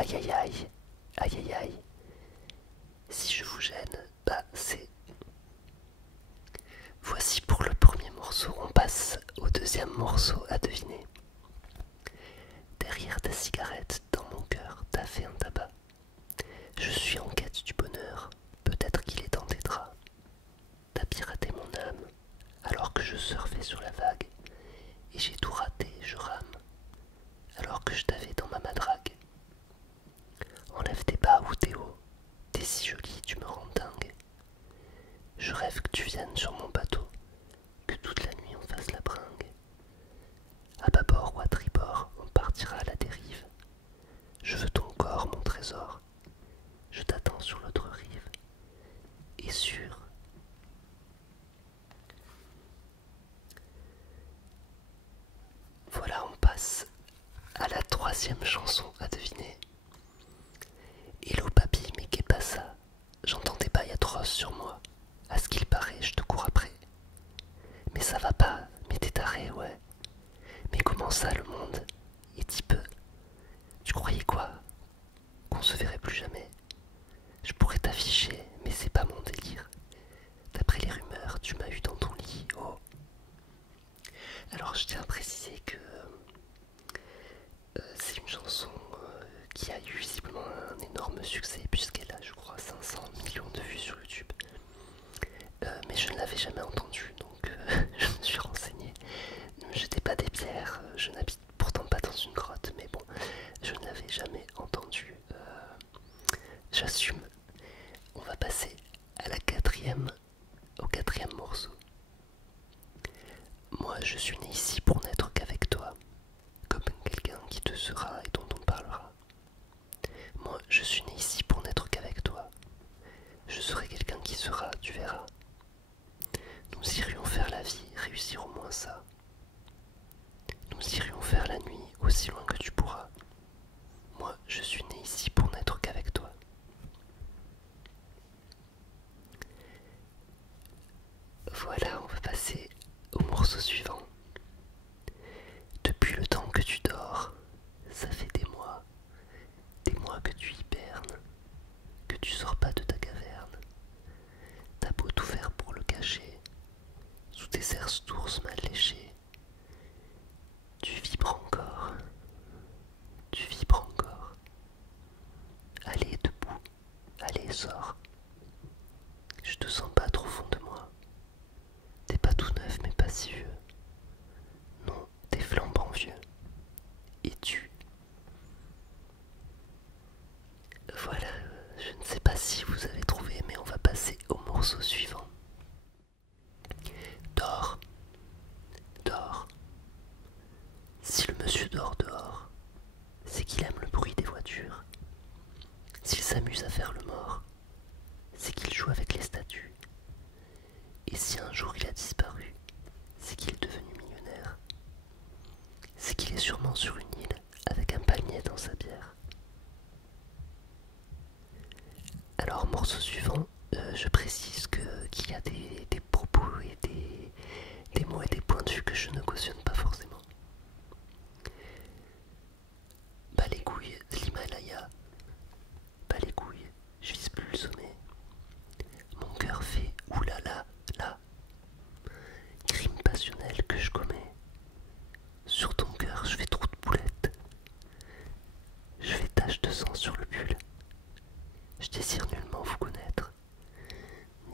Aïe aïe aïe, aïe aïe aïe. Si je vous gêne, bah c'est... Voici pour le premier morceau, on passe au deuxième morceau à deviner. Derrière ta cigarette, dans mon cœur, t'as fait un tabac. Je suis en quête du bonheur, peut-être qu'il est dans tes draps. T'as piraté mon âme, alors que je surfais sur la vague. Et j'ai tout raté, je rame, alors que je t'avais dans ma madrague. Enlève tes bas ou tes hauts, t'es si jolie, tu me rends dingue. Je rêve que tu viennes sur mon bateau, que toute la nuit on fasse la bringue. À bâbord ou à tribord, on partira à la dérive. Je veux ton corps, mon trésor, je t'attends sur l'autre rive. Et sur... Voilà, on passe à la troisième chanson à deviner. Hello papy, mais qu'est pas ça? J'entends des bails atroces sur moi. À ce qu'il paraît, je te cours après. Mais ça va pas, mais t'es taré, ouais. Mais comment ça, le monde est-il peu? Tu croyais quoi? Qu'on se verrait plus jamais? Je pourrais t'afficher, mais c'est pas mon délire. D'après les rumeurs, tu m'as eu dans ton lit, oh. Alors je tiens à préciser que c'est une chanson qui a eu visiblement un énorme succès puisqu'elle a, je crois, 500 millions de vues sur YouTube. Mais je ne l'avais jamais entendue, donc je me suis renseigné. Ne me jetez pas des pierres, je n'habite pourtant pas dans une grotte, mais bon, je ne l'avais jamais entendue. J'assume. On va passer à au quatrième morceau. Moi, je suis né ici pour n'être qu'avec toi, comme quelqu'un qui te sera et dont on parlera. Moi, je suis né ici pour n'être qu'avec toi. Je serai quelqu'un qui sera, tu verras. Nous irions faire la vie, réussir au moins ça. Nous irions faire la nuit aussi loin que tu pourras. Moi, je suis né ici pour n'être qu'avec toi. Voilà, on va passer au morceau suivant. Depuis le temps que tu dors, ça fait des mois que tu hibernes, que tu sors pas de ta caverne. T'as beau tout faire pour le cacher, sous tes cerces d'ours mal léchés. Tu vibres encore, tu vibres encore. Allez, debout, allez, sors. Je te sens pas trop fond de moi. T'es pas tout neuf mais pas si vieux. Non, t'es flambant vieux. Et tu... Voilà, je ne sais pas si vous avez trouvé, mais on va passer au morceau suivant. Dors, dors. Si le monsieur dort dehors, c'est qu'il aime le bruit des voitures. S'il s'amuse à faire le mort, c'est qu'il joue avec les statues. Et si un jour il a disparu, c'est qu'il est devenu millionnaire. C'est qu'il est sûrement sur une île avec un palmier dans sa bière. Alors, morceau suivant, je précise qu'il y a des propos et des mots et des points de vue que je ne cautionne pas forcément. Bas les couilles de l'Himalaya, bas les couilles, je vise plus le sommet. Mon cœur fait oulala, là, crime passionnel que je commets. Sur ton cœur, je fais trop de boulettes. Je fais tache de sang sur le pull. Je désire nullement vous connaître,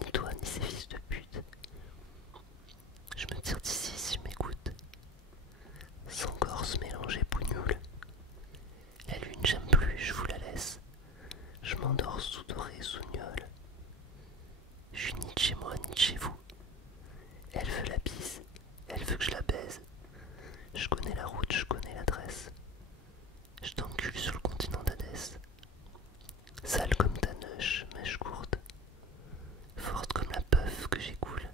ni toi ni ces fils de pute. Je me tire d'ici si je m'écoute. Sans corse mélangée bougnoule. La lune j'aime plus, je vous la laisse. Je m'endors sous doré, sous gnôle. Je suis ni de chez moi ni de chez vous. Elle veut la bise, elle veut que je la baise. Je connais la route, je connais l'adresse. Je t'encule sur le continent d'Hadès. Sale comme ta neuche, mèche courte. Forte comme la peuf que j'écoule.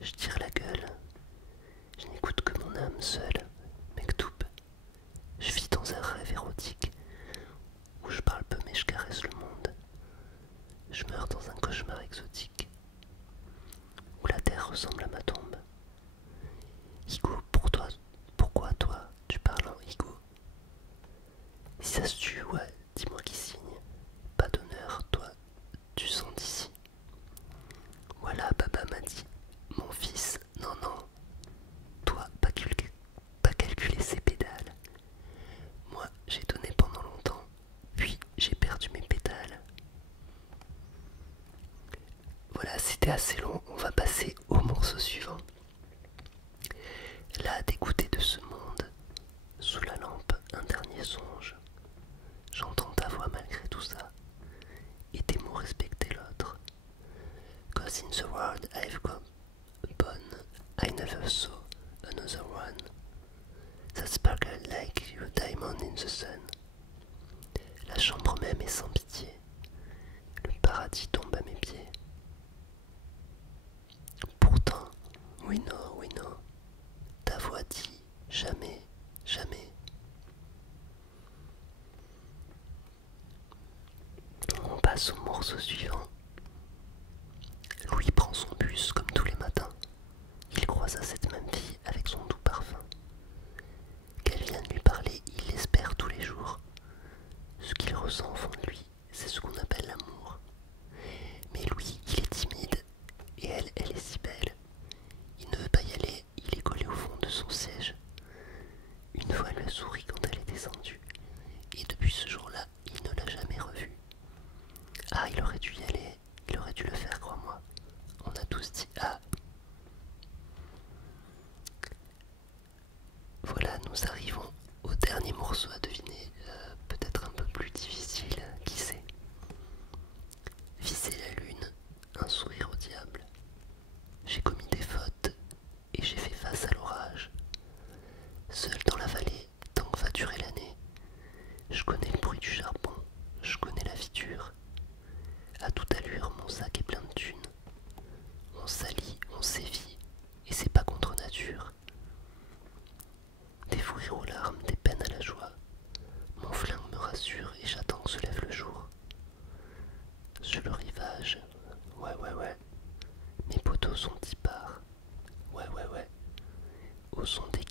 Je tire la gueule. Je n'écoute que mon âme seule, Mektoub. Je vis dans un rêve érotique où je parle peu mais je caresse le monde. Je meurs dans un cauchemar exotique où la terre ressemble à ma tombe. Higo, pour toi, pourquoi toi tu parles en higo? passes-tu? Ouais, dis-moi qui signe. Pas d'honneur, toi, tu sens d'ici. Voilà, papa m'a dit. Mon fils, non, non. Toi, pas calculer ses pédales. Moi, j'ai donné pendant longtemps, puis j'ai perdu mes pédales. Voilà, c'était assez long, on va passer au morceau suivant. Là, dégoûté de ce monde, sous la lampe, un dernier songe. J'entends ta voix malgré tout ça, et tes mots respecter l'autre. Cause in the world I've come upon, I never saw another one that sparkled like a diamond in the sun. La chambre même est sans pitié, le paradis tombe à mes pieds. Pourtant, we know, ta voix dit jamais, jamais. On passe au morceau suivant. Louis prend son bus comme tous les matins. Il croisa cette même fille avec son doux parfum. Qu'elle vienne lui parler, il l'espère tous les jours. Ce qu'il ressent au fond de lui, c'est ce qu'on appelle l'amour. Mais Louis, il est timide, et elle est si belle. Il ne veut pas y aller, il est collé au fond de son siège. Une fois, elle lui a souri quand elle est descendue, et depuis ce jour-là, il ne l'a jamais revue. Ah, il aurait dû y aller, il aurait dû le faire, crois-moi. On a tous dit ah. Voilà, nous arrivons au dernier morceau à deviner, peut-être un peu plus difficile, qui sait. Viser la lune, un sourire au diable. J'ai commis des fautes et j'ai fait face à l'orage. Seul dans la vallée, tant que va durer l'année, je connais le bruit du charbon, je connais la vie dure. À toute allure, mon sac est plein de thunes. On s'allie, on sévit, et c'est pas contre nature. Des fous rires aux larmes, des peines à la joie. Mon flingue me rassure et j'attends que se lève le jour. Sur le rivage, ouais, mes poteaux sont dispares. Ouais, au son des